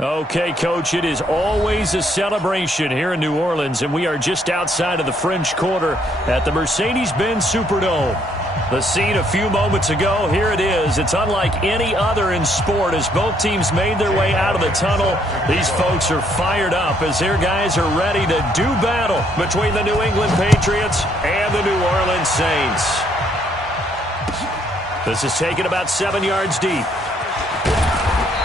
Okay, Coach, it is always a celebration here in New Orleans, and we are just outside of the French Quarter at the Mercedes-Benz Superdome. The scene a few moments ago, here it is. It's unlike any other in sport as both teams made their way out of the tunnel. These folks are fired up as their guys are ready to do battle between the New England Patriots and the New Orleans Saints. This is taken about 7 yards deep.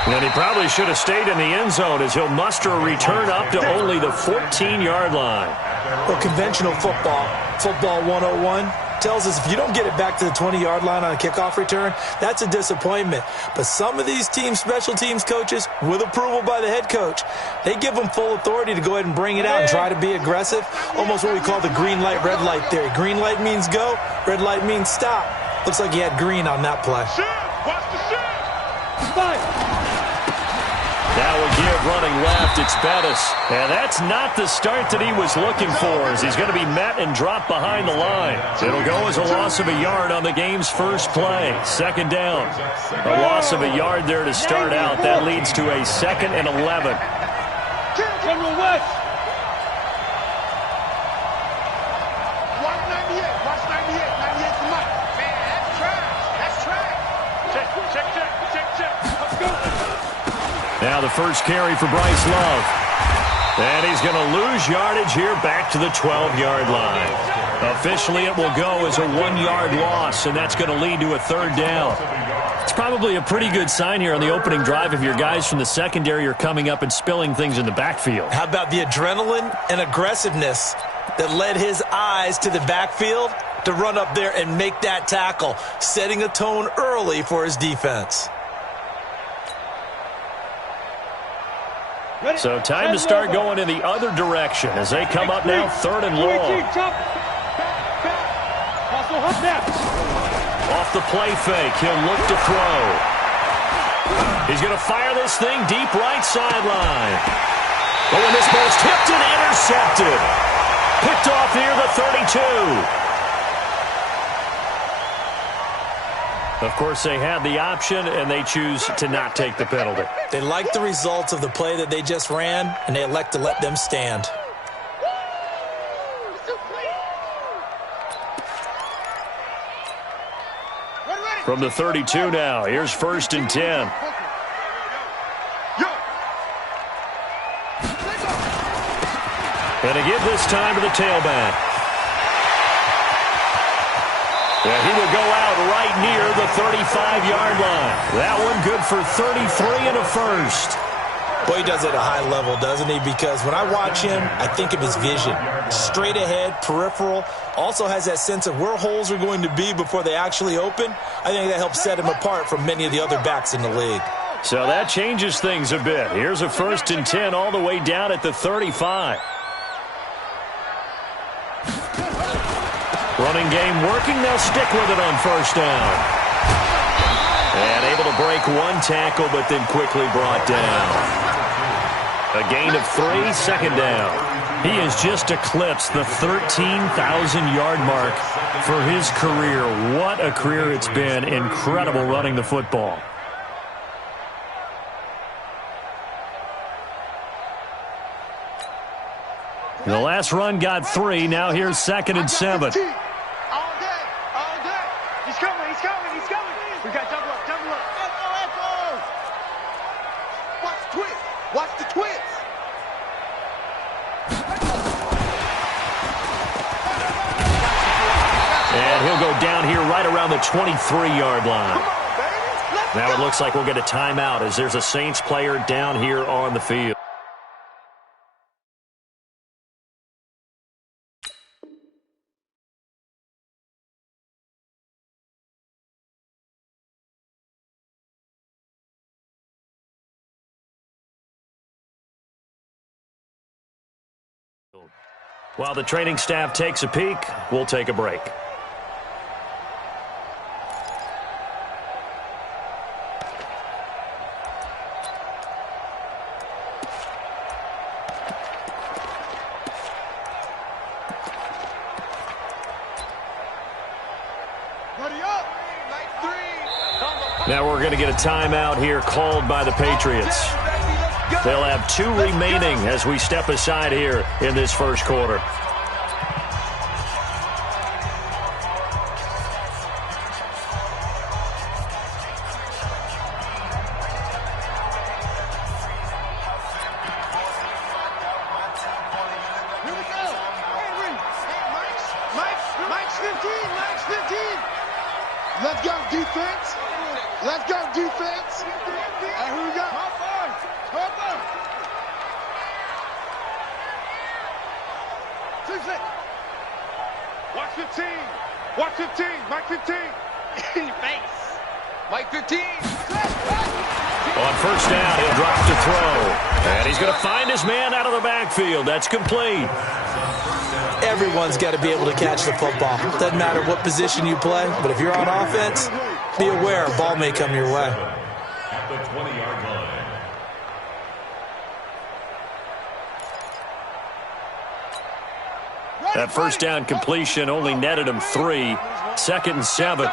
And he probably should have stayed in the end zone as he'll muster a return up to only the 14-yard line. Well, conventional football 101, tells us if you don't get it back to the 20-yard line on a kickoff return, that's a disappointment. But some of these special teams coaches, with approval by the head coach, they give them full authority to go ahead and bring it out and try to be aggressive, almost what we call the green light, red light theory. Green light means go, red light means stop. Looks like he had green on that play. Watch the shit. Fight. That will give running left. It's Bettis. And that's not the start that he was looking for as he's going to be met and dropped behind the line. It'll go as a loss of a yard on the game's first play. Second down. A loss of a yard there to start out. That leads to a 2nd and 11. General West. Watch 98. Watch 98. 98's the mic. Man, that's trash. That's trash. Check. Let's go. Now the first carry for Bryce Love. And he's going to lose yardage here back to the 12-yard line. Officially, it will go as a 1-yard loss, and that's going to lead to a 3rd down. It's probably a pretty good sign here on the opening drive if your guys from the secondary are coming up and spilling things in the backfield. How about the adrenaline and aggressiveness that led his eyes to the backfield to run up there and make that tackle, setting a tone early for his defense. So time to start going in the other direction as they come up now 3rd and long. Off the play fake, he'll look to throw. He's going to fire this thing deep right sideline. Oh, and this ball's tipped and intercepted. Picked off near the 32. Of course, they had the option, and they choose to not take the penalty. They like the results of the play that they just ran, and they elect to let them stand. From the 32 now, here's 1st and 10. And again this time to the tailback. Yeah, he will go out right near the 35-yard line. That one good for 33 and a 1st. Boy, he does it at a high level, doesn't he? Because when I watch him, I think of his vision. Straight ahead, peripheral. Also has that sense of where holes are going to be before they actually open. I think that helps set him apart from many of the other backs in the league. So that changes things a bit. Here's a 1st and 10 all the way down at the 35. Running game working. They'll stick with it on 1st down. And able to break one tackle, but then quickly brought down. A gain of 3, 2nd down. He has just eclipsed the 13,000-yard mark for his career. What a career it's been. Incredible running the football. The last run got 3. Now here's 2nd and 7. We got double up. Echo. Watch the twist. Watch the twist. And he'll go down here right around the 23-yard line. Now it looks like we'll get a timeout as there's a Saints player down here on the field. While the training staff takes a peek, we'll take a break. Now we're going to get a timeout here called by the Patriots. They'll have 2 remaining as we step aside here in this first quarter. Mike's 15. Let's go, defense. Let's go, defense. And who we got? Hopper. Watch 15. Watch 15. Mike 15. In your face. Mike 15. On first down, he'll drop to throw. And he's going to find his man out of the backfield. That's complete. Everyone's got to be able to catch the football. Doesn't matter what position you play, but if you're on offense, be aware a ball may come your way. At the 20-yard line. That first down completion only netted him 3. 2nd and 7.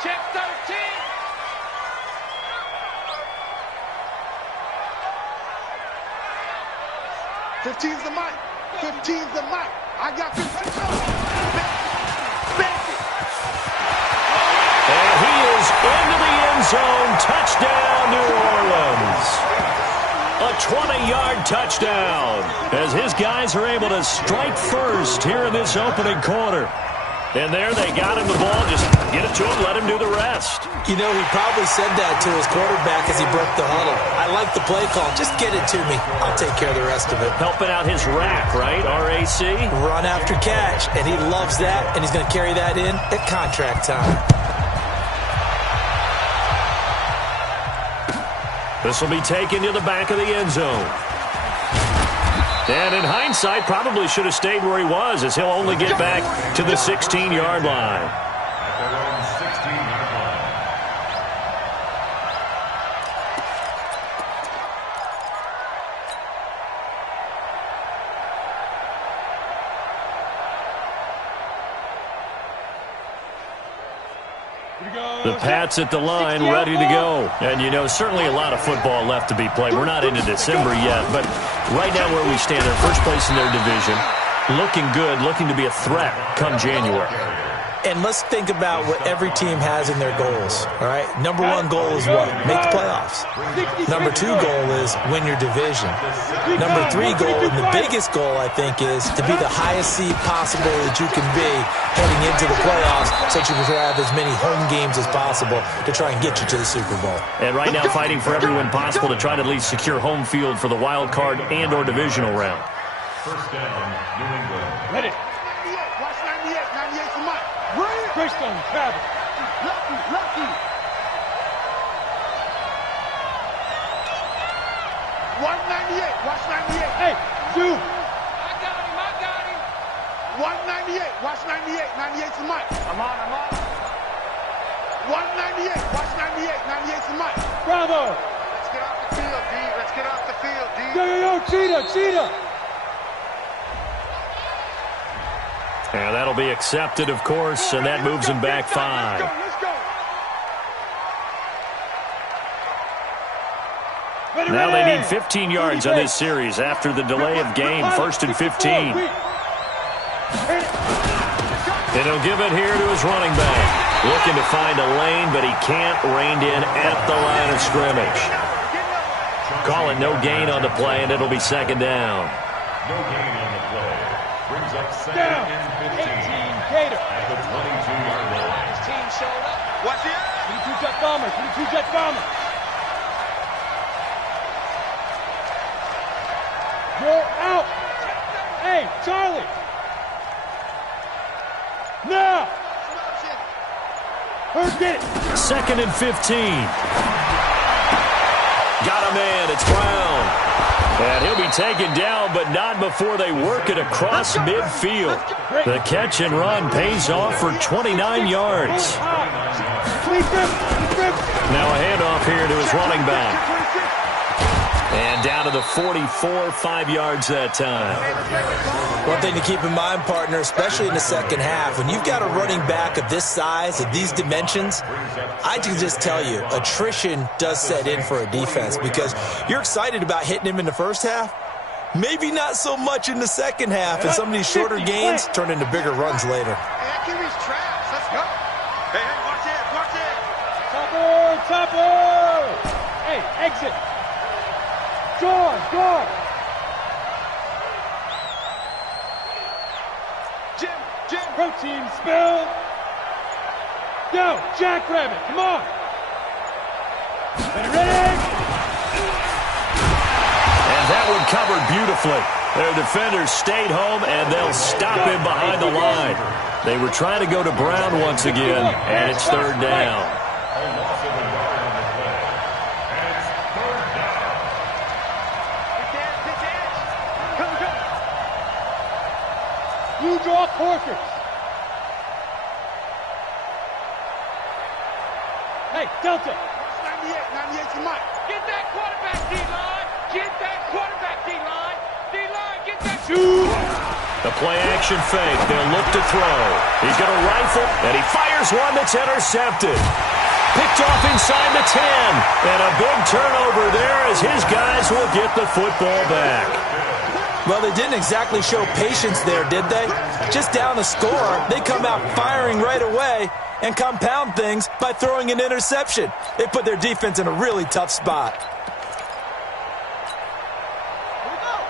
Check 13. 15's the mic. 15's the mic. I got 15. And he is into the end zone. Touchdown, New Orleans. A 20-yard touchdown as his guys are able to strike first here in this opening quarter. And there they got him the ball. Just get it to him, let him do the rest. You know, he probably said that to his quarterback as he broke the huddle. I like the play call. Just get it to me. I'll take care of the rest of it. Helping out his rack, right? RAC? Run after catch, and he loves that, and he's going to carry that in at contract time. This will be taken to the back of the end zone. And in hindsight, probably should have stayed where he was, as he'll only get back to the 16-yard line. At their own 16-yard line. The Pats at the line, ready to go. And, you know, certainly a lot of football left to be played. We're not into December yet, but right now where we stand, they're first place in their division. Looking good, looking to be a threat come January. And let's think about what every team has in their goals, all right? Number 1 goal is what? Make the playoffs. Number 2 goal is win your division. Number 3 goal, and the biggest goal, I think, is to be the highest seed possible that you can be heading into the playoffs so that you can have as many home games as possible to try and get you to the Super Bowl. And right now fighting for every win possible to try to at least secure home field for the wild card and or divisional round. First down, New England. Ready. 98. Watch 98. 98's the mic. Christian, Travis. Lucky. 198. Watch 98. Hey, dude. I got him. 198. Watch 98. 98's the mic. I'm on. 198. Watch 98. 98's the mic. Bravo. Let's get off the field, D. Let's get off the field, D. Yo, cheetah. And that'll be accepted, of course, and that moves him back 5. Now they need 15 yards on this series after the delay of game. 1st and 15. And he'll give it here to his running back. Looking to find a lane, but he can't rein in at the line of scrimmage. Call it no gain on the play, and it'll be 2nd down. No gain on the play. Brings up 2nd and 15. At the 22-yard line. Team showed up. Watch it. 22 jet bomber. You're out. Hey, Charlie. Now. Get it. 2nd and 15. Got a man. It's Brown. And he'll be taken down, but not before they work it across midfield. The catch and run pays off for 29 yards. Now a handoff here to his running back. And down to the 44, 5 yards that time. One thing to keep in mind, partner, especially in the second half, when you've got a running back of this size, of these dimensions, I can just tell you, attrition does set in for a defense because you're excited about hitting him in the first half. Maybe not so much in the second half, and some of these shorter gains turn into bigger runs later. That QB's trash. Let's go. Hey, watch it, watch it. Topper! Hey, exit. Guard. Jim. Protein spill. Go, Jackrabbit, come on. Ready? And that one covered beautifully. Their defenders stayed home, and they'll stop him behind the line. They were trying to go to Brown once again, and it's third down. You draw quarters. Hey, Delta. 98 to Mike. Get that quarterback, D-line. Get that quarterback, D-line. D-line, get that. The play-action fake. They'll look to throw. He's got a rifle, and he fires one that's intercepted. Picked off inside the 10. And a big turnover there as his guys will get the football back. Well, they didn't exactly show patience there, did they? Just down a score, they come out firing right away and compound things by throwing an interception. They put their defense in a really tough spot.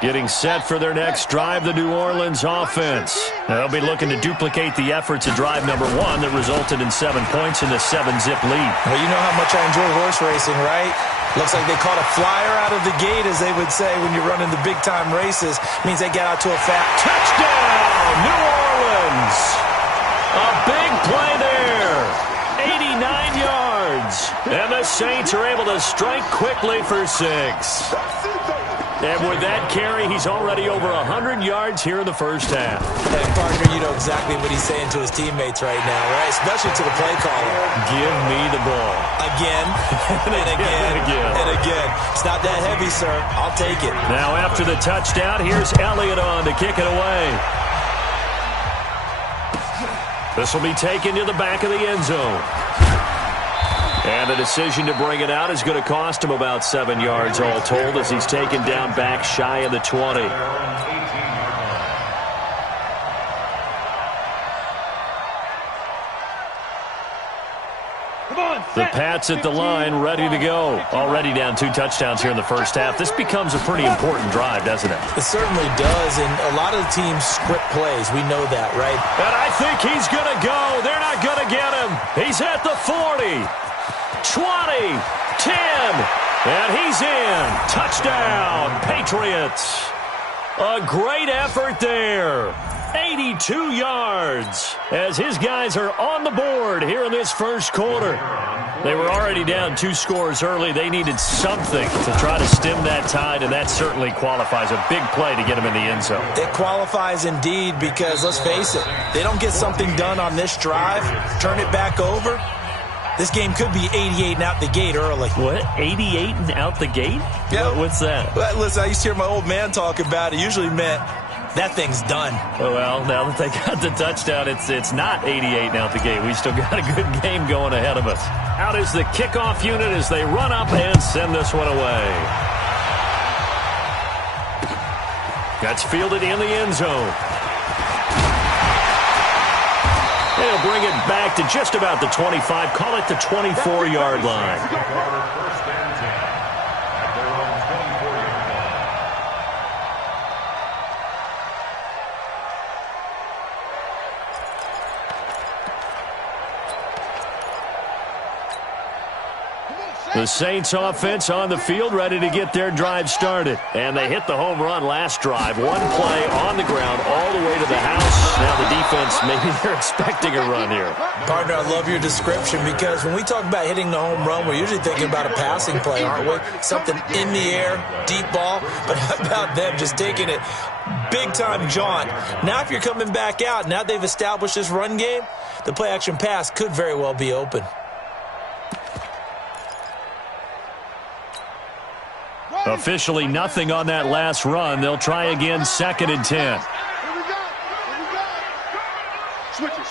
Getting set for their next drive, the New Orleans offense. They'll be looking to duplicate the efforts of drive number 1 that resulted in 7 points in the 7-zip lead. Well, you know how much I enjoy horse racing, right? Looks like they caught a flyer out of the gate, as they would say when you're running the big-time races. Means they get out to a fat touchdown, New Orleans. A big play there. 89 yards. And the Saints are able to strike quickly for 6. And with that carry, he's already over 100 yards here in the first half. Hey, partner, you know exactly what he's saying to his teammates right now, right? Especially to the play caller. Give me the ball. Again, and again, and again. It's not that heavy, sir. I'll take it. Now, after the touchdown, here's Elliott on to kick it away. This will be taken to the back of the end zone. And the decision to bring it out is going to cost him about 7 yards all told as he's taken down back shy of the 20. The Pats at the line, ready to go. Already down 2 touchdowns here in the first half. This becomes a pretty important drive, doesn't it? It certainly does, and a lot of the teams script plays. We know that, right? And I think he's going to go. They're not going to get him. He's at the 40. 20, 10, and he's in. Touchdown, Patriots. A great effort there. 82 yards as his guys are on the board here in this first quarter. They were already down 2 scores early. They needed something to try to stem that tide, and that certainly qualifies. A big play to get him in the end zone. It qualifies indeed because, let's face it, they don't get something done on this drive, turn it back over, this game could be 88 and out the gate early. What? 88 and out the gate? Yeah. What's that? Well, listen, I used to hear my old man talk about it. Usually meant that thing's done. Well, now that they got the touchdown, it's not 88 and out the gate. We still got a good game going ahead of us. Out is the kickoff unit as they run up and send this one away. That's fielded in the end zone. They'll bring it back to just about the 25. Call it the 24-yard line. First and 10 at their own 24-yard line. The Saints offense on the field, ready to get their drive started. And they hit the home run last drive. One play on the ground all the way to the house. Now the defense, maybe they're expecting a run here. Partner, I love your description because when we talk about hitting the home run, we're usually thinking about a passing play, aren't we? Something in the air, deep ball. But how about them just taking it big-time jaunt? Now if you're coming back out, now they've established this run game, the play-action pass could very well be open. A Officially nothing on that last run. They'll try again, 2nd and 10. Here we go. Switch it.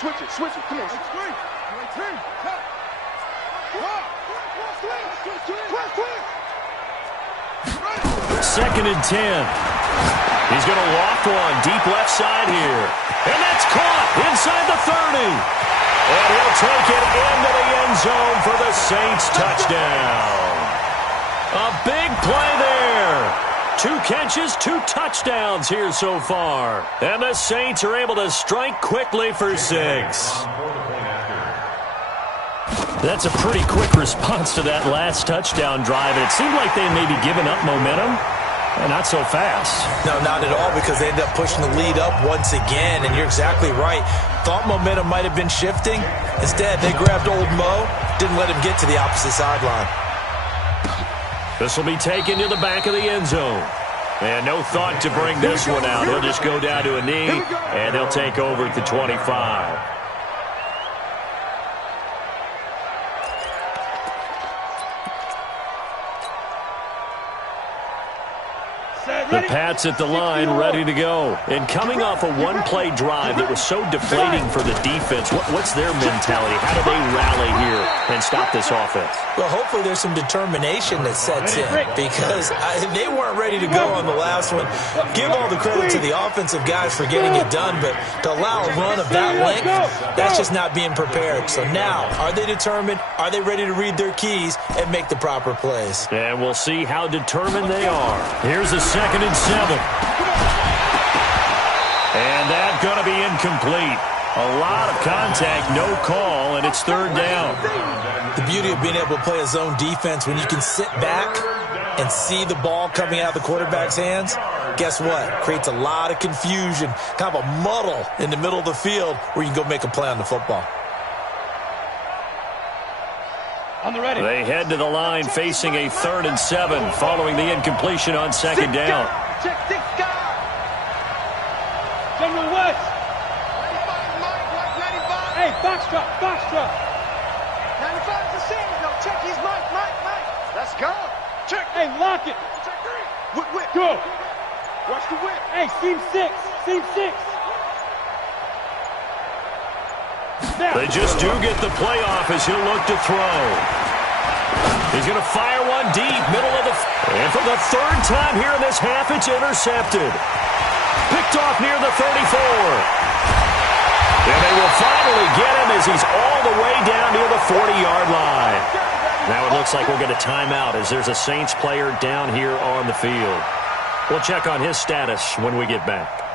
Come on. Second and 10. He's going to loft one deep left side here. And that's caught inside the 30. And he'll take it into the end zone for the Saints touchdown. A big play there. 2 catches, 2 touchdowns here so far. And the Saints are able to strike quickly for 6. That's a pretty quick response to that last touchdown drive. And it seemed like they may be giving up momentum. Not so fast. No, not at all, because they ended up pushing the lead up once again, and you're exactly right. Thought momentum might have been shifting. Instead, they grabbed old Mo, didn't let him get to the opposite sideline. This will be taken to the back of the end zone. And no thought to bring this one out. He'll just go down to a knee, and they'll take over at the 25. The Pats at the line, ready to go. And coming off a one-play drive that was so deflating for the defense, what's their mentality? How do they rally here and stop this offense? Well, hopefully there's some determination that sets in, because they weren't ready to go on the last one. Give all the credit to the offensive guys for getting it done, but to allow a run of that length, that's just not being prepared. So now, are they determined? Are they ready to read their keys and make the proper plays? And we'll see how determined they are. Here's a 2nd and 7. And that's going to be incomplete. A lot of contact, no call, and it's 3rd down. The beauty of being able to play a zone defense, when you can sit back and see the ball coming out of the quarterback's hands, guess what? Creates a lot of confusion, kind of a muddle in the middle of the field where you can go make a play on the football. On the ready. They head to the line facing a 3rd and 7 following the incompletion on 2nd down. Check 6 guys. General West. 95. Hey, foxtrot. 95 to 6. No, check his Mike. Let's go. Check. Hey, lock it. Check 3. Whip. Go. Watch the whip. Hey, seam 6. Now. They just do get the playoff as he'll look to throw. He's going to fire one deep, middle of the... And for the 3rd time here in this half, it's intercepted. Picked off near the 34. And they will finally get him as he's all the way down near the 40-yard line. Now it looks like we'll get a timeout as there's a Saints player down here on the field. We'll check on his status when we get back.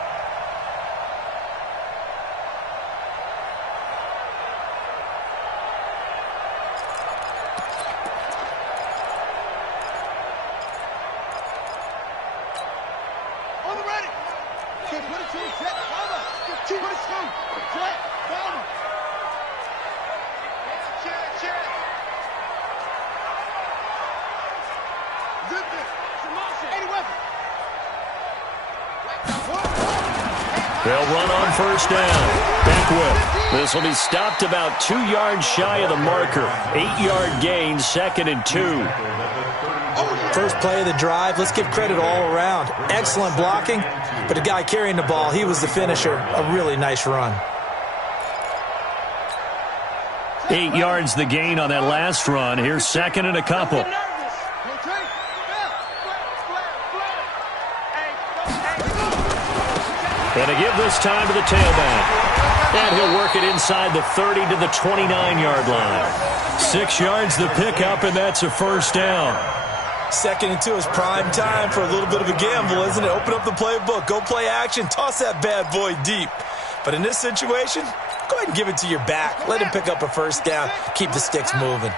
They'll run on 1st down. Beckwith. This will be stopped about 2 yards shy of the marker. 8-yard gain, 2nd and 2. First play of the drive. Let's give credit all around. Excellent blocking, but the guy carrying the ball, he was the finisher. A really nice run. 8 yards the gain on that last run. Here's 2nd and a couple. And a give this time to the tailback. And he'll work it inside the 30 to the 29-yard line. 6 yards the pickup, and that's a 1st down. 2nd and 2 is prime time for a little bit of a gamble, isn't it? Open up the playbook, go play action, toss that bad boy deep. But in this situation, go ahead and give it to your back. Let him pick up a 1st down, keep the sticks moving.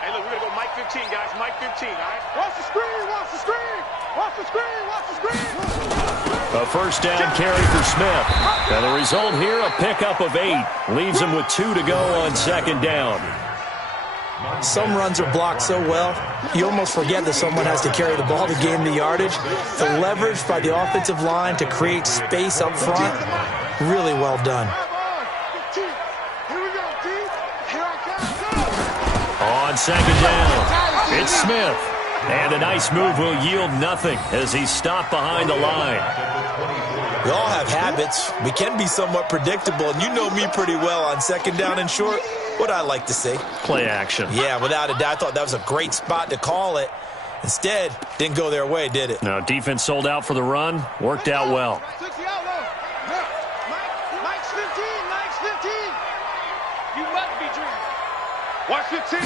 Hey, look, we're going to go Mike 15, guys. Mike 15, all right? Watch the screen. A 1st down carry for Smith. And the result here, a pickup of 8. Leaves him with 2 to go on 2nd down. Some runs are blocked so well, you almost forget that someone has to carry the ball to gain the yardage. The leverage by the offensive line to create space up front, really well done. On 2nd down. It's Smith. And a nice move will yield nothing as he's stopped behind the line. We all have habits. We can be somewhat predictable, and you know me pretty well on second down and short. What I like to say. Play action. Yeah, without a doubt. I thought that was a great spot to call it. Instead, didn't go their way, did it? No, defense sold out for the run. Worked out well. Mike's 15. Mike's 15. You must be dreaming. Watch 15.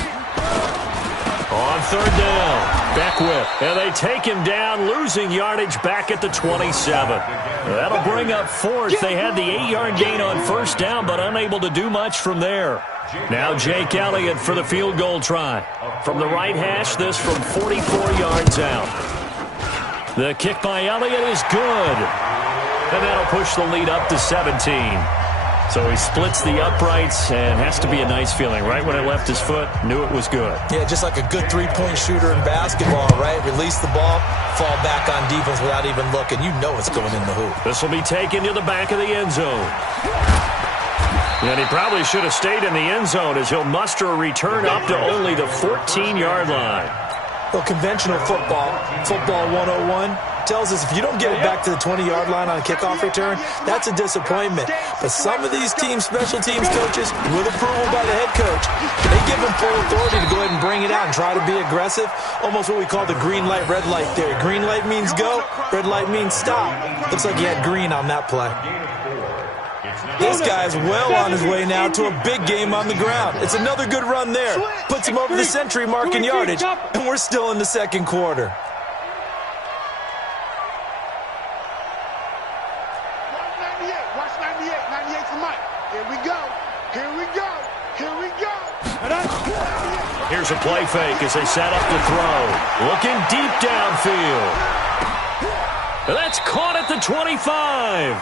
On third down, Beckwith, and they take him down, losing yardage back at the 27. That'll bring up fourth. They had the 8-yard gain on first down, but unable to do much from there. Now Jake Elliott for the field goal try. From the right hash, this from 44 yards out. The kick by Elliott is good, and that'll push the lead up to 17. So he splits the uprights, and has to be a nice feeling. Right when it left his foot, knew it was good. Yeah, just like a good three-point shooter in basketball, right? Release the ball, fall back on defense without even looking. You know it's going in the hoop. This will be taken to the back of the end zone. And he probably should have stayed in the end zone as he'll muster a return up to only the 14-yard line. Well, conventional football 101, tells us if you don't get it back to the 20-yard line on a kickoff return, that's a disappointment. But some of these special teams coaches, with approval by the head coach, they give them full authority to go ahead and bring it out and try to be aggressive. Almost what we call the green light, red light theory. Green light means go, red light means stop. Looks like he had green on that play. This guy's well on his way now to a big game on the ground. It's another good run there. Puts him over the century mark in yardage, and we're still in the second quarter. Watch 98. 98 for Mike. Here we go. Here we go. Here we go. Here's a play fake as they set up the throw. Looking deep downfield. That's caught at the 25.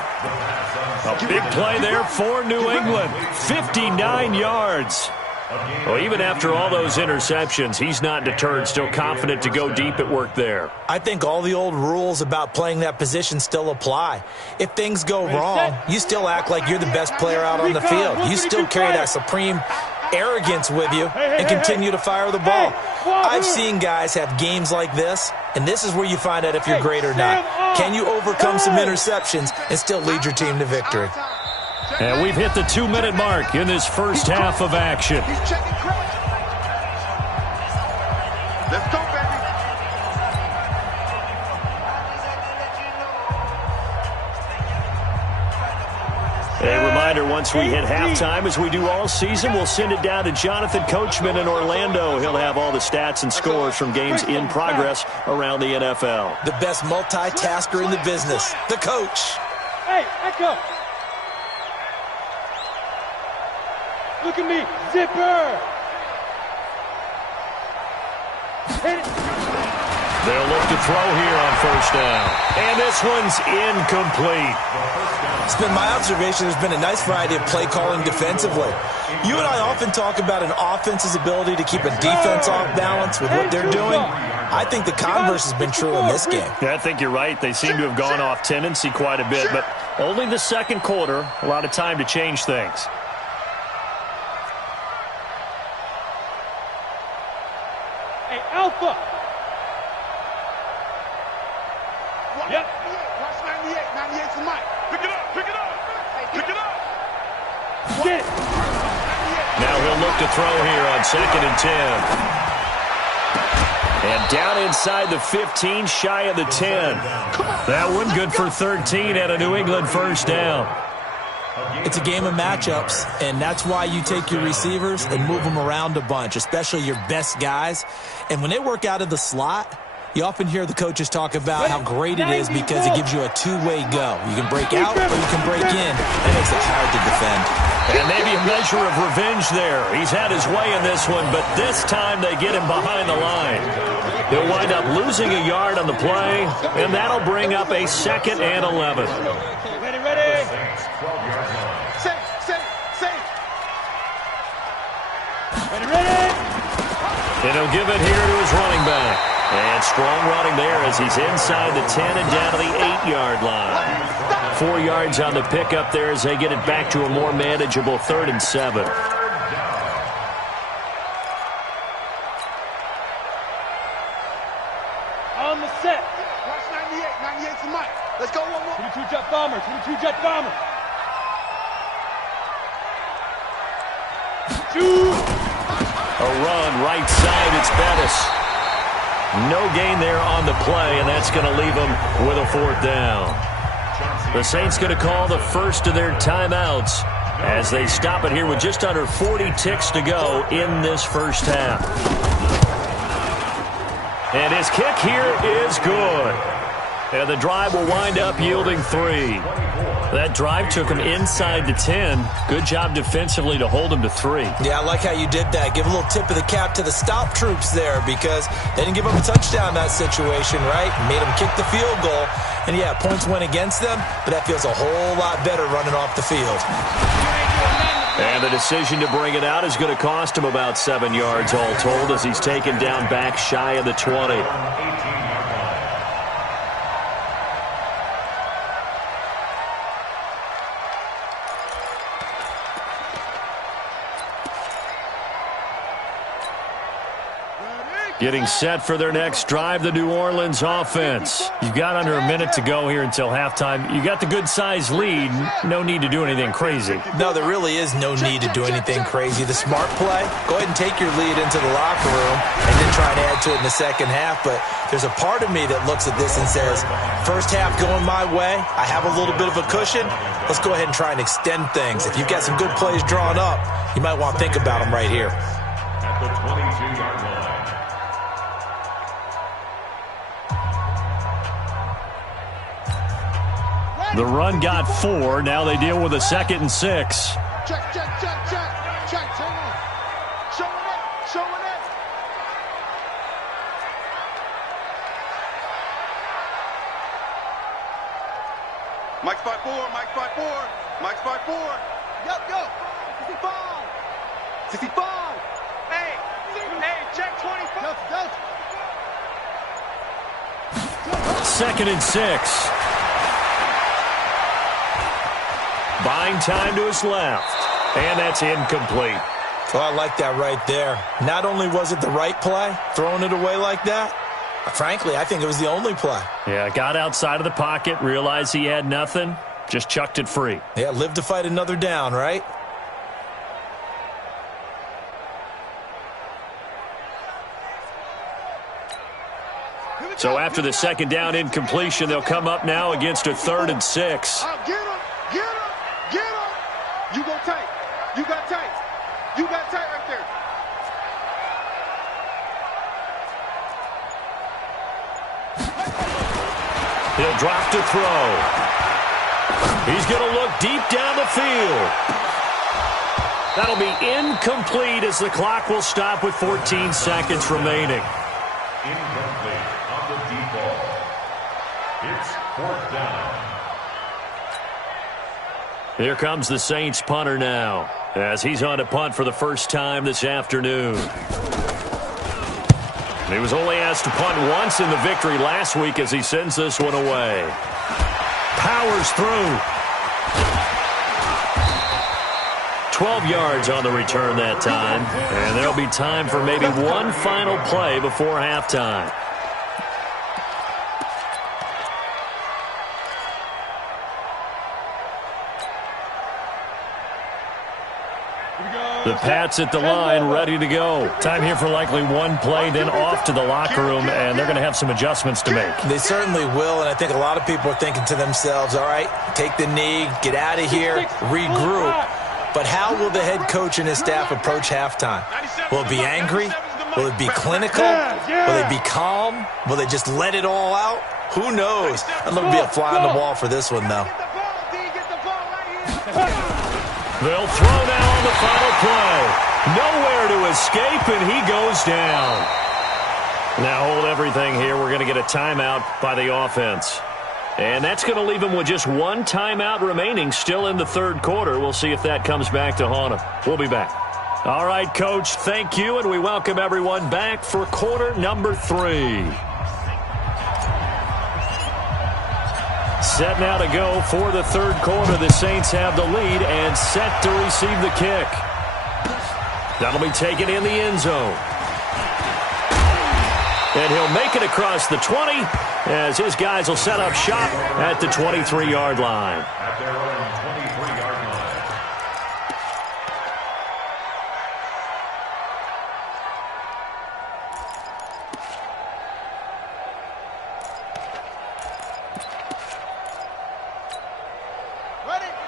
A big play there for New England. 59 yards. Well, even after all those interceptions, he's not deterred, still confident to go deep at work there. I think all the old rules about playing that position still apply. If things go wrong, you still act like you're the best player out on the field. You still carry that supreme arrogance with you and continue to fire the ball. I've seen guys have games like this, and this is where you find out if you're great or not. Can you overcome some interceptions and still lead your team to victory? And we've hit the 2-minute mark in this first half of action. He's checking credit. Let's go, baby. A reminder, once we hit halftime, as we do all season, we'll send it down to Jonathan Coachman in Orlando. He'll have all the stats and scores from games in progress around the NFL. The best multitasker in the business, the coach. Hey, Echo. Look at me, zipper. Hit it. They'll look to throw here on first down. And this one's incomplete. It's been my observation there's been a nice variety of play calling defensively. You and I often talk about an offense's ability to keep a defense off balance with what they're doing. I think the converse has been true in this game. Yeah, I think you're right. They seem to have gone off tendency quite a bit, but only the second quarter, a lot of time to change things. Hey, Alpha. Yep. Watch 98. 98 for Mike. Pick it up. Pick it up. Pick it up. Get it. Now he'll look to throw here on 2nd and 10. And down inside the 15, shy of the 10. That one good for 13 and a New England first down. It's a game of matchups, and that's why you take your receivers and move them around a bunch, especially your best guys. And when they work out of the slot, you often hear the coaches talk about how great it is because it gives you a two-way go. You can break out or you can break in. That makes it hard to defend. And maybe a measure of revenge there. He's had his way in this one, but this time they get him behind the line. He'll wind up losing a yard on the play, and that'll bring up a 2nd and 11. Ready, ready. Safe, safe, safe. Ready, ready. And he'll give it here to his running back. And strong running there as he's inside the 10 and down to the 8-yard line. 4 yards on the pickup there as they get it back to a more manageable 3rd and 7. Jet bomber. Shoot. A run right side. It's Bettis. No gain there on the play, and that's going to leave them with a 4th down. The Saints going to call the first of their timeouts as they stop it here with just under 40 ticks to go in this first half. And his kick here is good. And the drive will wind up yielding 3. That drive took him inside the 10. Good job defensively to hold him to 3. Yeah, I like how you did that. Give a little tip of the cap to the stop troops there because they didn't give up a touchdown in that situation, right? Made them kick the field goal. And, yeah, points went against them, but that feels a whole lot better running off the field. And the decision to bring it out is going to cost him about 7 yards all told as he's taken down back shy of the 20. Getting set for their next drive, the New Orleans offense. You've got under a minute to go here until halftime. You got the good-sized lead. No need to do anything crazy. No, there really is no need to do anything crazy. The smart play, go ahead and take your lead into the locker room and then try and add to it in the second half. But there's a part of me that looks at this and says, first half going my way, I have a little bit of a cushion. Let's go ahead and try and extend things. If you've got some good plays drawn up, you might want to think about them right here. At the 22-yard line. The run got 4. Now they deal with a 2nd and 6. Check, check, check, check. Check, hang on. Showing it, showing it. Mike's by 4, Mike's by 4, Mike's by 4. Yup, yup. 65. 65. Hey, check 25. Yup, 2nd and 6. Buying time to his left. And that's incomplete. Well, I like that right there. Not only was it the right play, throwing it away like that, frankly, I think it was the only play. Yeah, got outside of the pocket, realized he had nothing, just chucked it free. Yeah, live to fight another down, right? So after the 2nd down incompletion, they'll come up now against a 3rd and 6. Get him, get him. Get him! You go tight. You got tight. You got tight right there. He'll drop to throw. He's going to look deep down the field. That'll be incomplete as the clock will stop with 14 seconds remaining. Incomplete on the deep ball. It's 4th down. Here comes the Saints punter now as he's on to punt for the first time this afternoon. He was only asked to punt once in the victory last week as he sends this one away. Powers through. 12 yards on the return that time, and there'll be time for maybe one final play before halftime. The Pats at the line, ready to go. Time here for likely one play, then off to the locker room, and they're going to have some adjustments to make. They certainly will, and I think a lot of people are thinking to themselves, all right, take the knee, get out of here, regroup. But how will the head coach and his staff approach halftime? Will it be angry? Will it be clinical? Will they be calm? Will they just let it all out? Who knows? I'd love to be a fly on the wall for this one, though. They'll throw now on the final play. Nowhere to escape, and he goes down. Now hold everything here. We're going to get a timeout by the offense. And that's going to leave him with just one timeout remaining still in the 3rd quarter. We'll see if that comes back to haunt him. We'll be back. All right, Coach, thank you, and we welcome everyone back for quarter number 3. Set now to go for the 3rd quarter. The Saints have the lead and set to receive the kick. That'll be taken in the end zone. And he'll make it across the 20 as his guys will set up shop at the 23-yard line. At their own 23-yard line.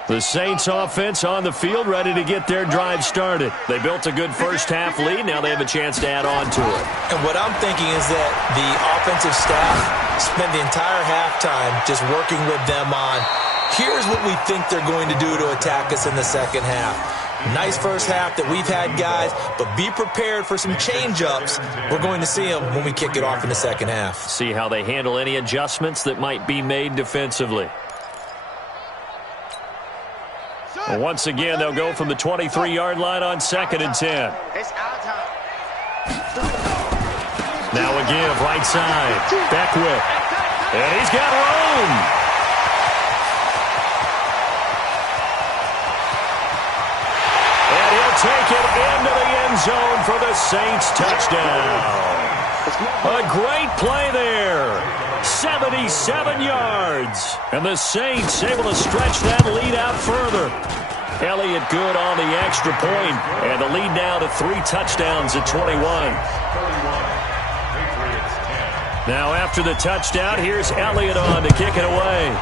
The Saints offense on the field, ready to get their drive started. They built a good first-half lead. Now they have a chance to add on to it. And what I'm thinking is that the offensive staff spent the entire halftime just working with them on, here's what we think they're going to do to attack us in the second half. Nice first half that we've had, guys, but be prepared for some change-ups. We're going to see them when we kick it off in the second half. See how they handle any adjustments that might be made defensively. Well, once again, they'll go from the 23-yard line on 2nd and 10. Now a give, right side. Beckwith. And he's got room. And he'll take it into the end zone for the Saints touchdown. A great play there. 77 yards. And the Saints able to stretch that lead out further. Elliott good on the extra point. And the lead now to 3 touchdowns at 21. Now after the touchdown, here's Elliott on to kick it away.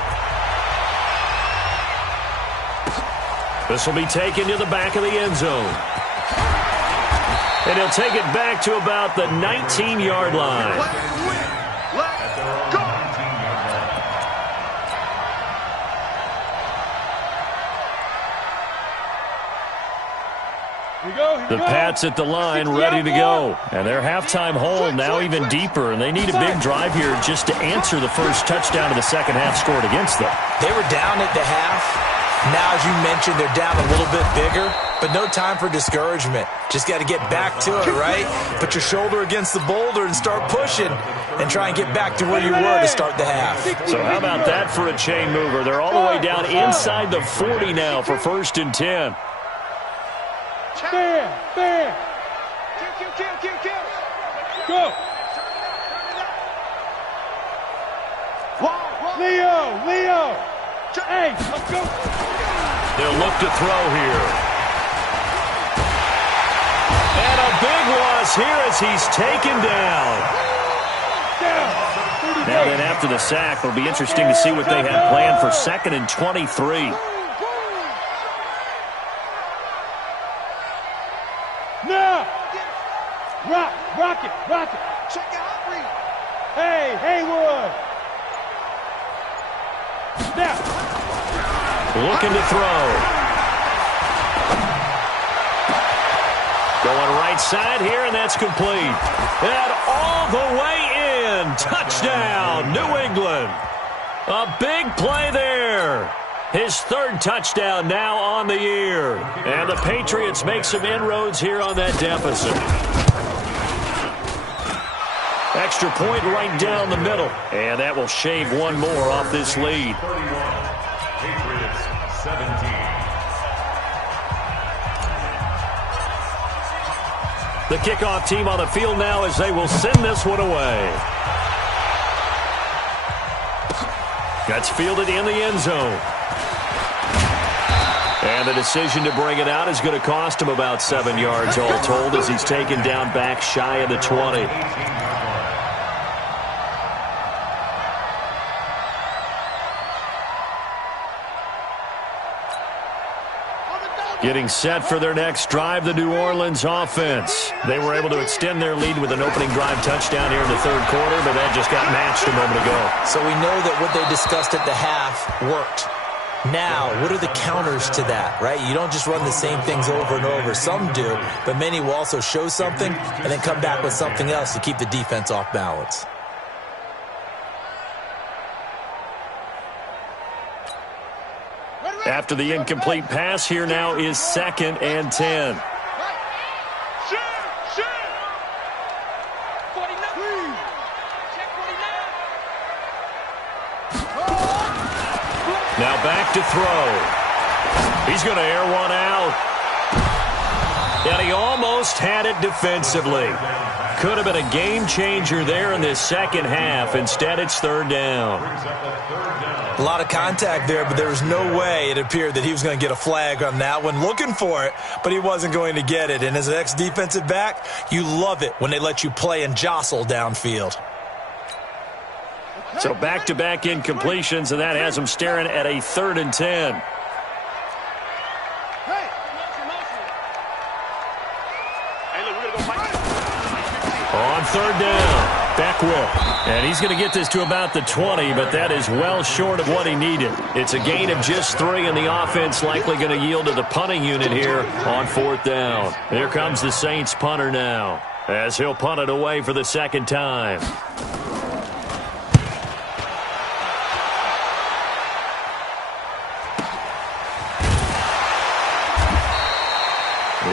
This will be taken to the back of the end zone. And he'll take it back to about the 19-yard line. The Pats at the line, ready to go. And their halftime hold now even deeper, and they need a big drive here just to answer the first touchdown of the second half scored against them. They were down at the half. Now, as you mentioned, they're down a little bit bigger, but no time for discouragement. Just got to get back to it, right? Put your shoulder against the boulder and start pushing and try and get back to where you were to start the half. So how about that for a chain mover? They're all the way down inside the 40 now for 1st and 10. Fair. Go. Leo. Hey, let's go. They'll look to throw here. And a big loss here as he's taken down. Now then after the sack, it'll be interesting to see what they have planned for 2nd and 23. Now. Rock it. Check it out, Reed. Hey, Haywood. Now. Looking to throw. Going right side here, and that's complete. And all the way in. Touchdown, New England. A big play there. His 3rd touchdown now on the year. And the Patriots make some inroads here on that deficit. Extra point right down the middle. And that will shave one more off this lead. 31, Patriots 17. The kickoff team on the field now as they will send this one away. That's fielded in the end zone. And the decision to bring it out is going to cost him about 7 yards all told as he's taken down back shy of the 20. Getting set for their next drive, the New Orleans offense. They were able to extend their lead with an opening drive touchdown here in the 3rd quarter, but that just got matched a moment ago. So we know that what they discussed at the half worked. Now, what are the counters to that, right? You don't just run the same things over and over. Some do, but many will also show something and then come back with something else to keep the defense off balance. After the incomplete pass, here now is 2nd and 10. Now back to throw. He's going to air one out. And he almost almost had it defensively. Could have been a game changer there in this second half. Instead, it's third down. A lot of contact there, but there was no way it appeared that he was going to get a flag on that one. Looking for it, but he wasn't going to get it. And as an ex-defensive back, you love it when they let you play and jostle downfield. So back-to-back incompletions, and that has him staring at a 3rd and 10. On third down, Beckwith. And he's going to get this to about the 20, but that is well short of what he needed. It's a gain of just 3, and the offense likely going to yield to the punting unit here on 4th down. Here comes the Saints punter now, as he'll punt it away for the second time.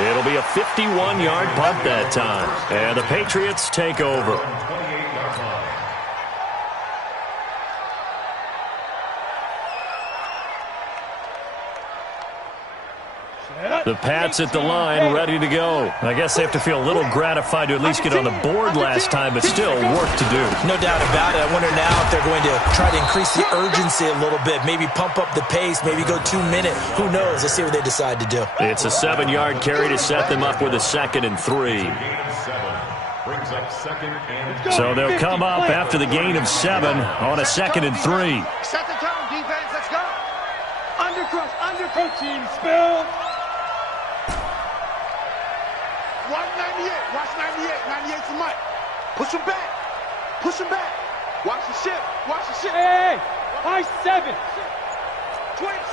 It'll be a 51-yard punt that time. And the Patriots take over. The Pats at the line, ready to go. I guess they have to feel a little gratified to at least get on the board last time, but still work to do. No doubt about it. I wonder now if they're going to try to increase the urgency a little bit, maybe pump up the pace, maybe go 2-minute. Who knows? Let's see what they decide to do. It's a 7-yard carry to set them up with a 2nd and 3. So they'll come up after the gain of 7 on a 2nd and 3. Set the tone, defense. Let's go. Undercross, Team spill. 198. Watch 98. 98 to Mike. Push him back. Push him back. Watch the ship. Watch the ship. Hey, high 7.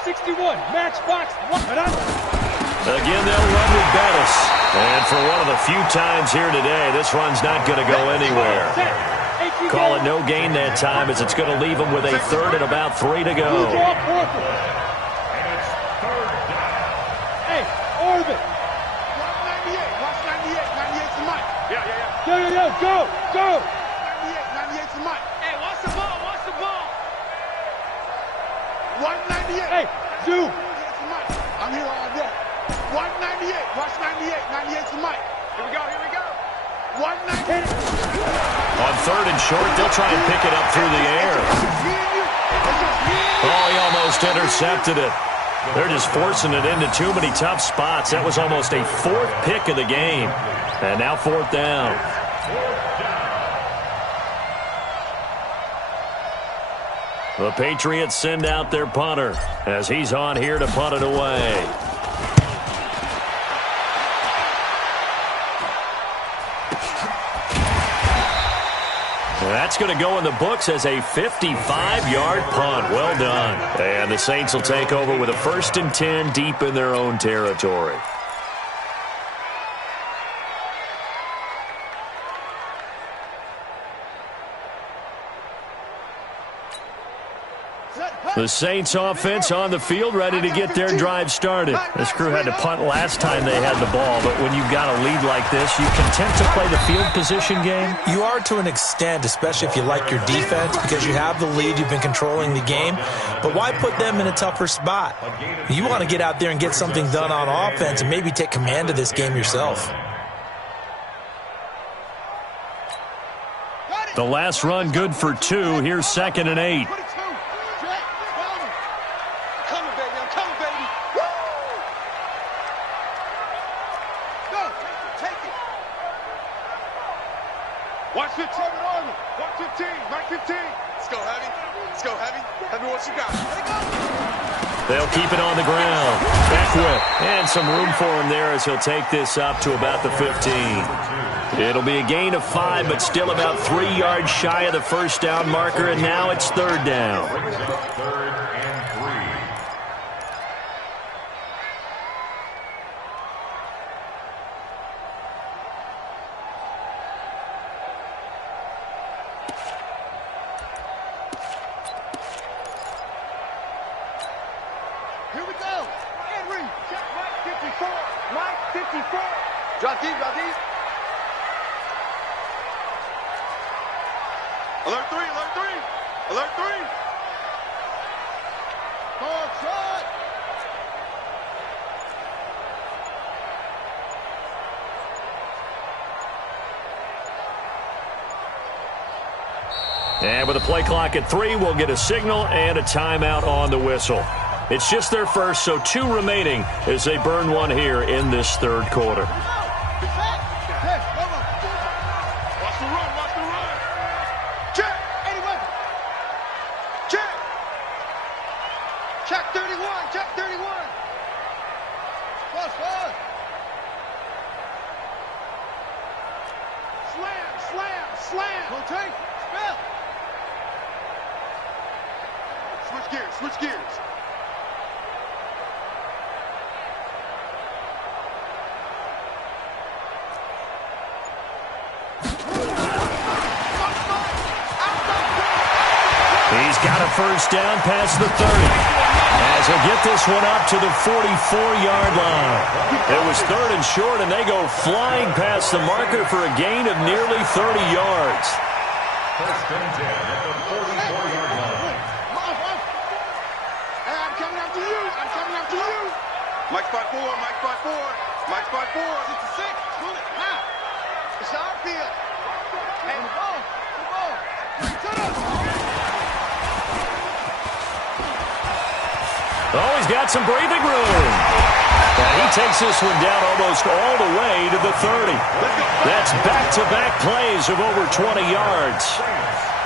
61. Matchbox. Again, they'll run with Bettis. And for one of the few times here today, this run's not going to go anywhere. Call it no gain that time, as it's going to leave them with a 3rd and about 3 to go. Hey, Orbit. Go! 98 to Mike. Hey, watch the ball, watch the ball. 198. Hey, Zoo. I'm here all day. 198. Watch 98. 98 to Mike. Here we go. 198. On 3rd and short, they'll try and pick it up through the air. Oh, he almost intercepted it. They're just forcing it into too many tough spots. That was almost a 4th pick of the game. And now 4th down. The Patriots send out their punter as he's on here to punt it away. That's going to go in the books as a 55-yard punt. Well done. And the Saints will take over with a 1st and 10 deep in their own territory. The Saints offense on the field, ready to get their drive started. This crew had to punt last time they had the ball, but when you've got a lead like this, you content to play the field position game? You are to an extent, especially if you like your defense, because you have the lead, you've been controlling the game. But why put them in a tougher spot? You want to get out there and get something done on offense and maybe take command of this game yourself. The last run good for 2. Here's 2nd and 8. Watch 15, watch 15, Mike 15. Let's go, Heavy. Let's go, Heavy. Heavy, what you got? They'll keep it on the ground. Beckwith. And some room for him there as he'll take this up to about the 15. It'll be a gain of 5, but still about 3 yards shy of the 1st down marker, and now it's 3rd down. Here we go. Henry. Check Mike 54. Mike 54. Drop deep, drop deep. Alert 3, alert 3. Alert 3. Hard shot. And with a play clock at 3, we'll get a signal and a timeout on the whistle. It's just their first, so 2 remaining as they burn one here in this third quarter. Check 31, check 31. Plus, slam. Rotate, spell. Switch gears. He's got a first down past the 30. As he'll get this one up to the 44-yard line. It was 3rd and short, and they go flying past the marker for a gain of nearly 30 yards. First and 10 at the 44-yard line. Hey, I'm coming after you. Mike spot 4. Mike spot 4. 66. Move it. Now. It's our field. Hey, the ball. Oh, he's got some breathing room. And he takes this one down almost all the way to the 30. That's back-to-back plays of over 20 yards.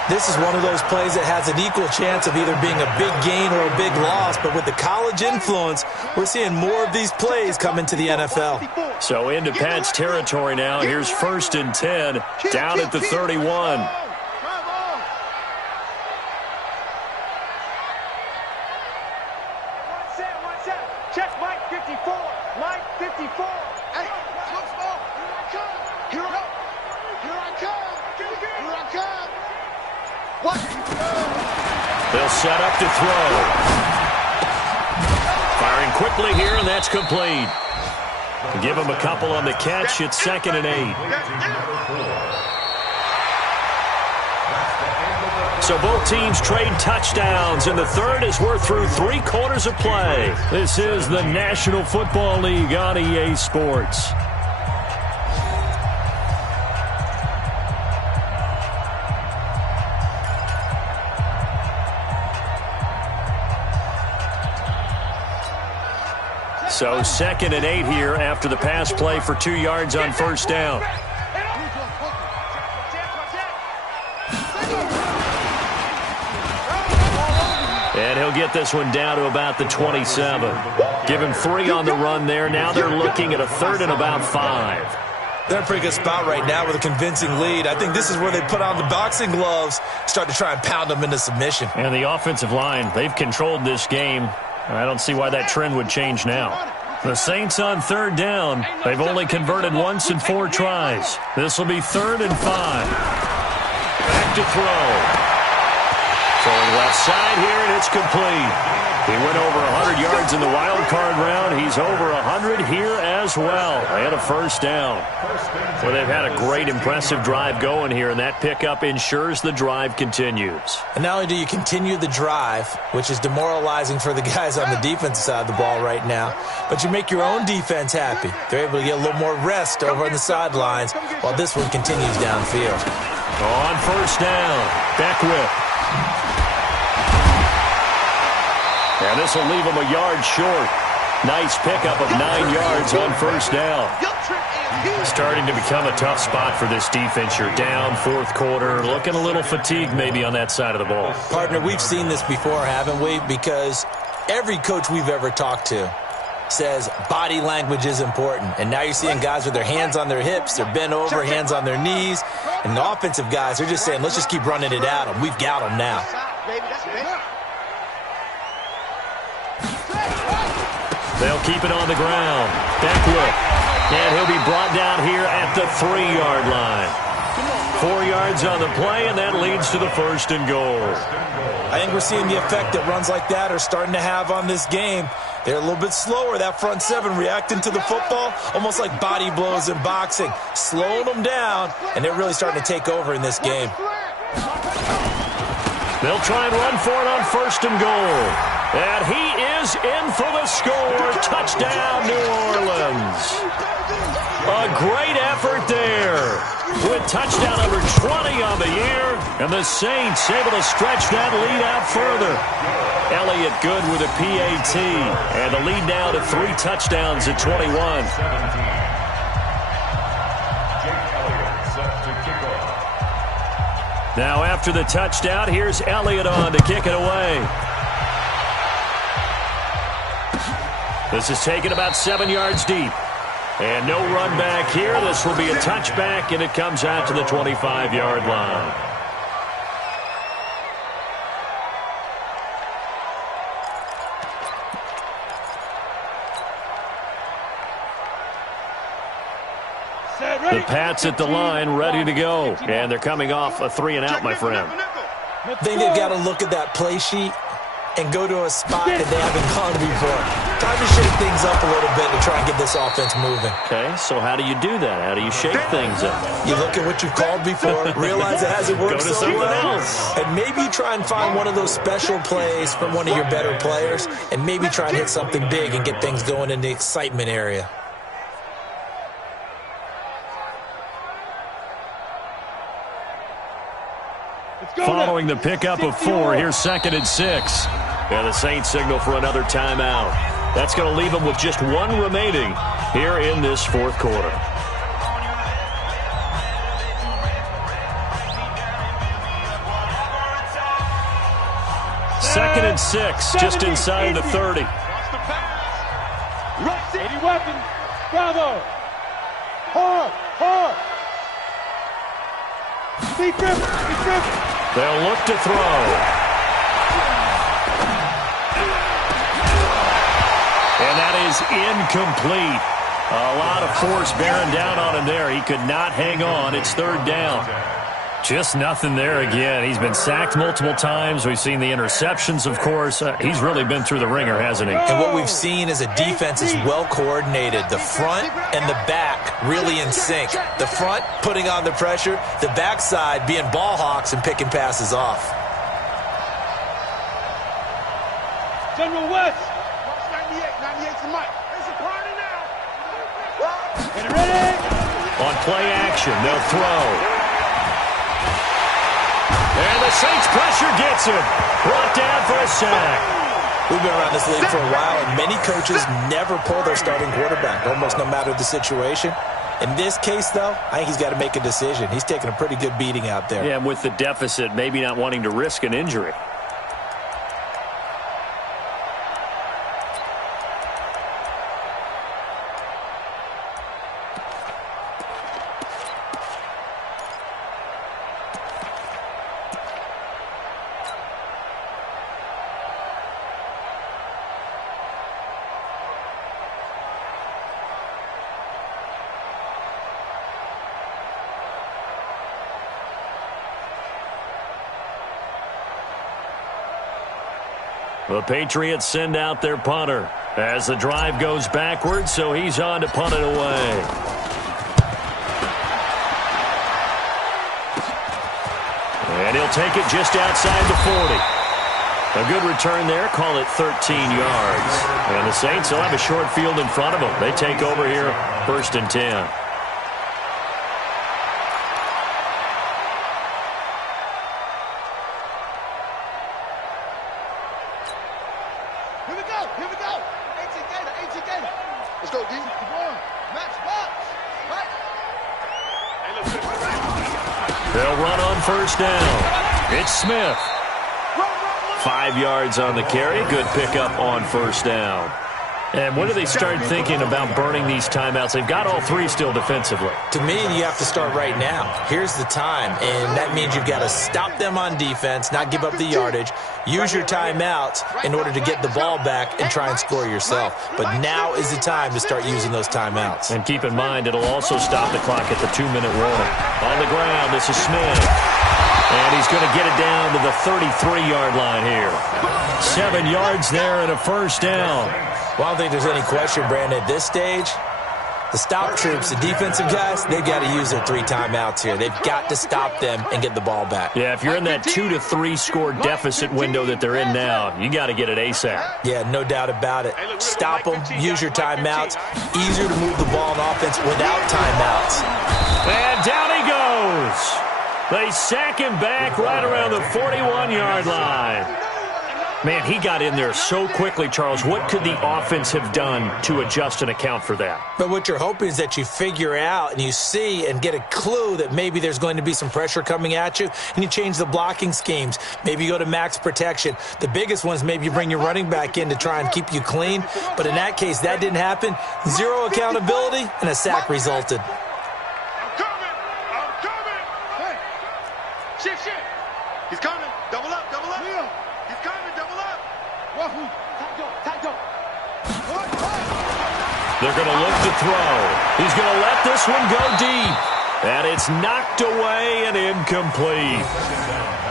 This is one of those plays that has an equal chance of either being a big gain or a big loss. But with the college influence, we're seeing more of these plays come into the NFL. So into Pat's territory now. Here's 1st and 10 down at the 31. Check Mike 54. Mike 54. Hey, look small. Here I come. What? They'll set up to throw. Firing quickly here, and that's complete. Give him a couple on the catch. It's 2nd and 8. So both teams trade touchdowns, and the third as we're through 3 quarters of play. This is the National Football League on EA Sports. So 2nd and 8 here after the pass play for 2 yards on first down. And he'll get this one down to about the 27. Give him 3 on the run there. Now they're looking at a 3rd and about 5. They're in a pretty good spot right now with a convincing lead. I think this is where they put on the boxing gloves, start to try and pound them into submission. And the offensive line, they've controlled this game. I don't see why that trend would change now. The Saints on 3rd down. They've only converted once in 4 tries. This will be 3rd and 5. Back to throw. Throwing left side here, and it's complete. He went over 100 yards in the wild card round. He's over 100 here as well. And a first down. Well, they've had a great, impressive drive going here, and that pickup ensures the drive continues. And not only do you continue the drive, which is demoralizing for the guys on the defensive side of the ball right now, but you make your own defense happy. They're able to get a little more rest over on the sidelines while this one continues downfield. On first down, back whip. And this will leave him a yard short. Nice pickup of 9 yards on first down. Starting to become a tough spot for this defense. You're down 4th quarter, looking a little fatigued maybe on that side of the ball. Partner, we've seen this before, haven't we? Because every coach we've ever talked to says body language is important. And now you're seeing guys with their hands on their hips, they're bent over, hands on their knees. And the offensive guys, they're just saying, let's just keep running it at them. We've got them now. They'll keep it on the ground. Back whip. And he'll be brought down here at the 3-yard line. 4 yards on the play, and that leads to the 1st and goal. I think we're seeing the effect that runs like that are starting to have on this game. They're a little bit slower, that front 7, reacting to the football, almost like body blows in boxing, slowing them down, and they're really starting to take over in this game. They'll try and run for it on 1st and goal. And he is in for the score. Touchdown, New Orleans. A great effort there with touchdown number 20 on the year, and the Saints able to stretch that lead out further. Elliott good with a PAT, and the lead now to 3 touchdowns at 21. Now after the touchdown, here's Elliott on to kick it away. This is taken about 7 yards deep. And no run back here. This will be a touchback, and it comes out to the 25-yard line. The Pats at the line, ready to go. And they're coming off a 3-and-out, my friend. I think they've got to look at that play sheet and go to a spot that they haven't gone before. Time to shake things up a little bit to try and get this offense moving. Okay, so how do you do that? How do you shake things up? You look at what you've called before, realize it hasn't worked Go to so someone well, else. and maybe try and find one of those special plays from one of your better players, and maybe try and hit something big and get things going in the excitement area. Following the pickup of 4, here's 2nd and 6. And the Saints signal for another timeout. That's going to leave them with just 1 remaining here in this 4th quarter. Second and 6, just inside the 30. 80 weapons. Bravo. Hard. Be driven. They'll look to throw. And that is incomplete. A lot of force bearing down on him there. He could not hang on. It's 3rd down. Just nothing there again. He's been sacked multiple times. We've seen the interceptions, of course. He's really been through the ringer, hasn't he? And what we've seen is a defense is well coordinated. The front and the back really in sync. The front putting on the pressure. The backside being ball hawks and picking passes off. General West. 98's the mic. It's a party now. Get it ready. On play action, they'll throw. And the Saints pressure gets him. Brought down for a sack. We've been around this league for a while, and many coaches never pull their starting quarterback, almost no matter the situation. In this case, though, I think he's got to make a decision. He's taking a pretty good beating out there. Yeah, and with the deficit, maybe not wanting to risk an injury. The Patriots send out their punter as the drive goes backwards, so he's on to punt it away. And he'll take it just outside the 40. A good return there, call it 13 yards. And the Saints will have a short field in front of them. They take over here, 1st and 10. Let's go, D. Match box. Right. They'll run on 1st down. It's Smith. 5 yards on the carry. Good pickup on 1st down. And when do they start thinking about burning these timeouts? They've got all 3 still defensively. To me, you have to start right now. Here's the time, and that means you've got to stop them on defense, not give up the yardage, use your timeouts in order to get the ball back and try and score yourself. But now is the time to start using those timeouts. And keep in mind, it'll also stop the clock at the 2-minute warning. On the ground, this is Smith. And he's going to get it down to the 33-yard line here. 7 yards there and a 1st down. Well, I don't think there's any question, Brandon, at this stage. The stop troops, the defensive guys, they've got to use their 3 timeouts here. They've got to stop them and get the ball back. Yeah, if you're in that 2 to 3 score deficit window that they're in now, you got to get it ASAP. Yeah, no doubt about it. Stop them, use your timeouts. Easier to move the ball in offense without timeouts. And down he goes. They sack him back right around the 41-yard line. Man, he got in there so quickly, Charles. What could the offense have done to adjust and account for that? But what you're hoping is that you figure out and you see and get a clue that maybe there's going to be some pressure coming at you, and you change the blocking schemes. Maybe you go to max protection. The biggest one is maybe you bring your running back in to try and keep you clean. But in that case, that didn't happen. Zero accountability, and a sack resulted. I'm coming. Hey. Shift. He's coming. Double up. He's coming. Double up. They're going to look to throw. He's going to let this one go deep. And it's knocked away and incomplete.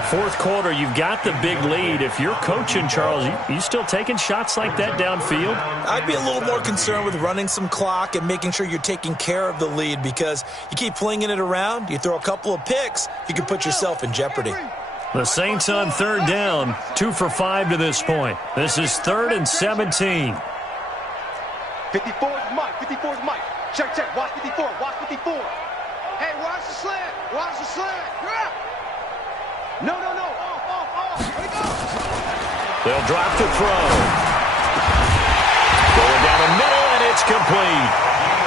Fourth quarter, you've got the big lead. If you're coaching, Charles, you still taking shots like that downfield? I'd be a little more concerned with running some clock and making sure you're taking care of the lead, because you keep flinging it around, you throw a couple of picks, you can put yourself in jeopardy. The Saints on third down, 2 for 5 to this point. This is 3rd and 17. 54 is Mike. Check. Watch 54. Hey, watch the slant. Yeah. No. Off. Let it go. They'll drop the throw. Going down the middle, and it's complete.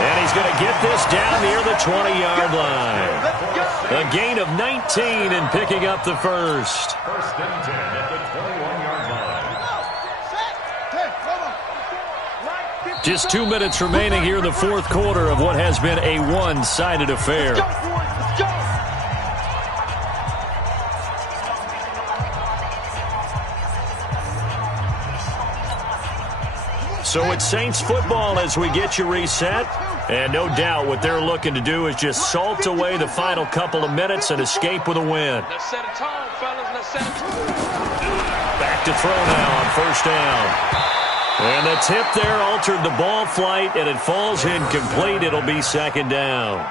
And he's going to get this down near the 20-yard line. A gain of 19 and picking up the first. First and 10 at the 21-yard line. Just 2 minutes remaining here in the fourth quarter of what has been a one-sided affair. Let's go. So it's Saints football as we get you reset. And no doubt what they're looking to do is just salt away the final couple of minutes and escape with a win. Let's set a tone, fellas. Let's set a tone. Back to throw now on first down. And the tip there altered the ball flight, and it falls incomplete. It'll be second down.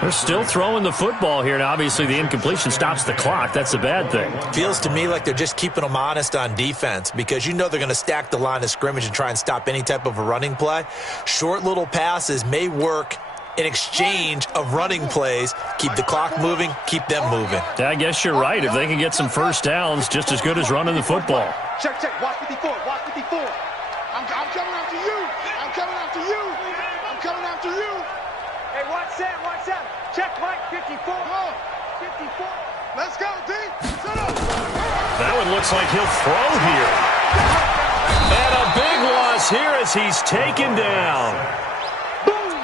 They're still throwing the football here, and obviously the incompletion stops the clock. That's a bad thing. Feels to me like they're just keeping them honest on defense, because you know they're going to stack the line of scrimmage and try and stop any type of a running play. Short little passes may work in exchange of running plays. Keep the clock moving, keep them moving. I guess you're right. If they can get some first downs, just as good as running the football. Check. Watch 54. I'm coming after you. Hey, watch that. Check, Mike. 54. Let's go, D. Set up. That one looks like he'll throw here. And a big loss here as he's taken down.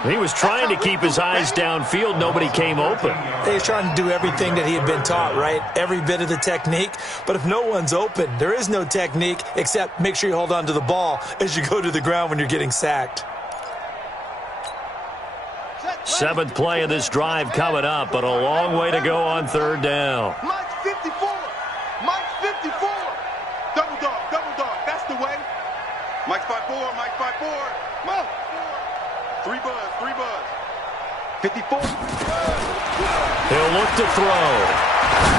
He was trying to keep his eyes downfield. Nobody came open. He's trying to do everything that he had been taught, right? Every bit of the technique. But if no one's open, there is no technique except make sure you hold on to the ball as you go to the ground when you're getting sacked. Seventh play of this drive coming up, but a long way to go on third down. Mike 54. Double dog. That's the way. Mike 5-4. Come on. 3 buzz. 54. He'll look to throw.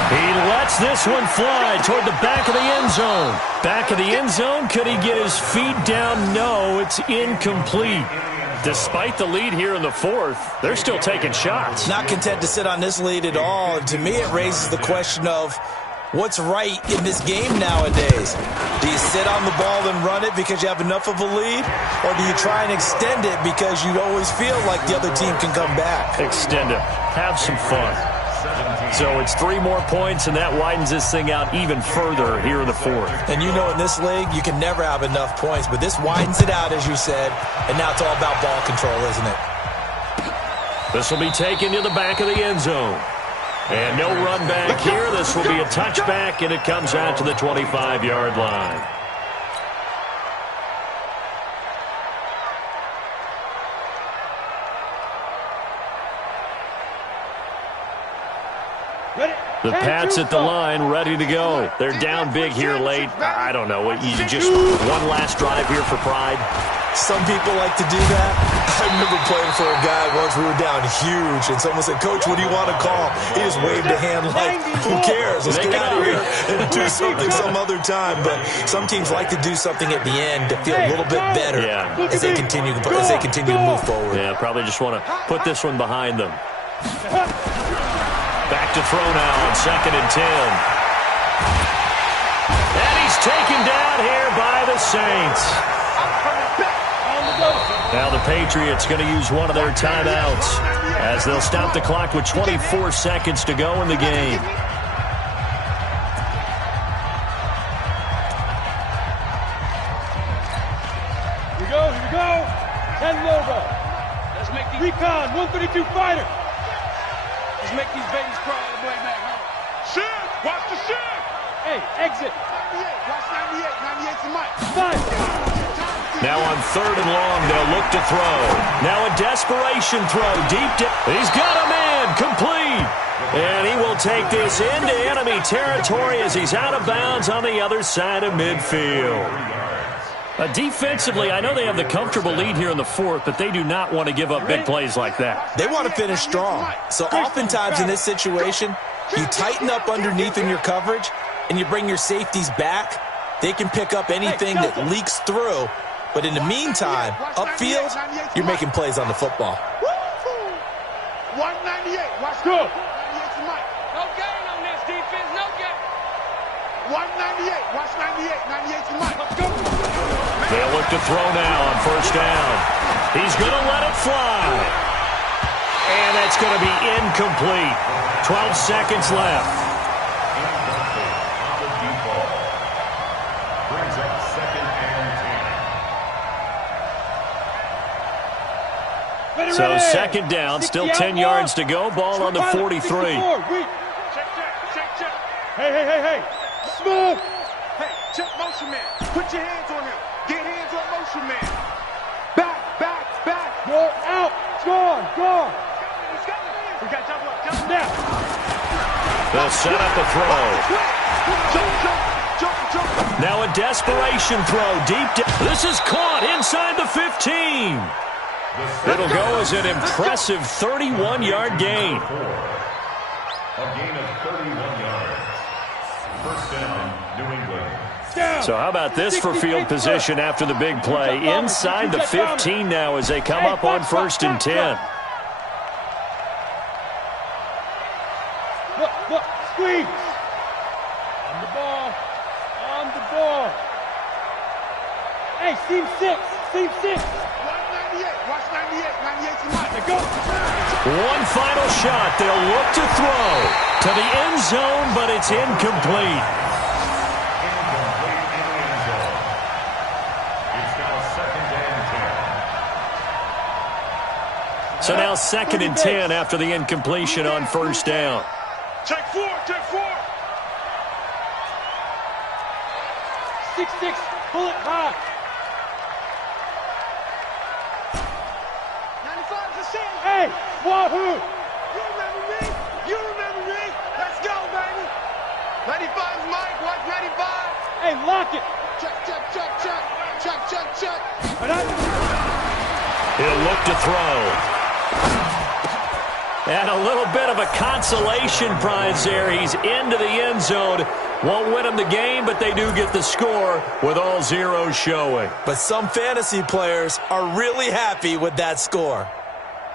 He lets this one fly toward the back of the end zone. Back of the end zone. Could he get his feet down? No, it's incomplete. Despite the lead here in the fourth, they're still taking shots. Not content to sit on this lead at all. And to me, it raises the question of what's right in this game nowadays. Do you sit on the ball and run it because you have enough of a lead? Or do you try and extend it because you always feel like the other team can come back? Extend it. Have some fun. So it's 3 more points, and that widens this thing out even further here in the fourth. And you know in this league, you can never have enough points, but this widens it out, as you said, and now it's all about ball control, isn't it? This will be taken to the back of the end zone. And no run back here. This will be a touchback, and it comes out to the 25-yard line. The Pats at the line, ready to go. They're down big here late. I don't know. You just one last drive here for pride. Some people like to do that. I remember playing for a guy once. We were down huge, and someone said, "Coach, what do you want to call?" He just waved a hand like, "Who cares? Let's get out of here and do something some other time." But some teams like to do something at the end to feel a little bit better as they continue to move forward. Yeah, probably just want to put this one behind them. Back to throw now on 2nd and 10. And he's taken down here by the Saints. Now the Patriots going to use one of their timeouts as they'll stop the clock with 24 seconds to go in the game. Here we go. 10 logo. Let's make these Recon, 132 fighter. Let's make these babies cry on the way back home. Shift! Watch the shift! Hey, exit. 98, watch 98. 98's the mic. Five. Now on 3rd and long, they'll look to throw. Now a desperation throw deep down. He's got a man complete. And he will take this into enemy territory as he's out of bounds on the other side of midfield. Defensively, I know they have the comfortable lead here in the 4th, but they do not want to give up big plays like that. They want to finish strong. So oftentimes in this situation, you tighten up underneath in your coverage, and you bring your safeties back. They can pick up anything that leaks through. But in the meantime, upfield, you're making plays on the football. 198, watch Go. 98's the mic. No gain on this defense, no gain. 198, watch 98. 98's the mic. They'll look to throw now on 1st down. He's going to let it fly. And that's going to be incomplete. 12 seconds left. Brings up 2nd and 10. So 2nd down, still 10 yards to go. Ball on the 43. Check. Hey. Smooth. Hey, check motion man. Put your hands on him. Get hands on motion man. Back. You're out. It's gone. We got double up. Now. They'll set up a throw. Jump. Now a desperation throw deep down. This is caught inside the 15. It'll go as an impressive 31-yard gain. A gain of 31 yards. 1st down, New England. So how about this for field position after the big play? Inside the 15 now as they come up on 1st and 10. Look, squeeze. On the ball. Hey, seam 6. 198, watch 98. 98's the mic. Go. One final shot. They'll look to throw to the end zone, but it's incomplete. So now 2nd and 10 after the incompletion on 1st down. Check 4. 6-6. Pull it high. 95's the same. Hey, Wahoo. You remember me. Let's go, baby. 95's Mike. Watch 95. Hey, lock it. Check. He'll look to throw. And a little bit of a consolation prize there. He's into the end zone. Won't win him the game, but they do get the score with all zeros showing. But some fantasy players are really happy with that score.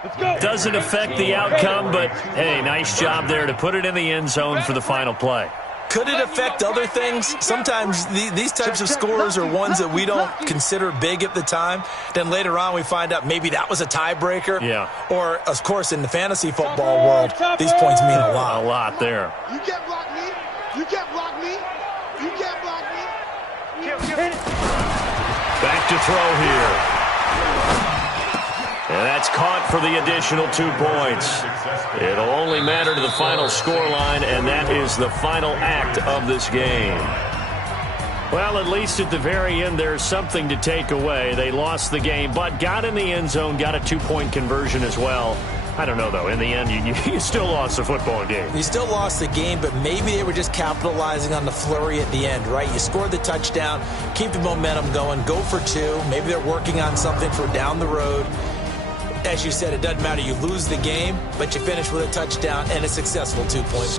Let's go. Doesn't affect the outcome, but, hey, nice job there to put it in the end zone for the final play. Could it affect other things? Sometimes these types of scores are ones that we don't consider big at the time. Then later on we find out maybe that was a tiebreaker. Yeah. Or, of course, in the fantasy football world, these points mean a lot. A lot there. You can't block me. You can't block me. You can't block me. Back to throw here. And that's caught for the additional 2 points. It'll only matter to the final scoreline, and that is the final act of this game. Well, at least at the very end, there's something to take away. They lost the game, but got in the end zone, got a 2-point conversion as well. I don't know, though. In the end, you still lost the football game. You still lost the game, but maybe they were just capitalizing on the flurry at the end, right? You scored the touchdown, keep the momentum going, go for 2. Maybe they're working on something for down the road. As you said, it doesn't matter. You lose the game, but you finish with a touchdown and a successful 2 points.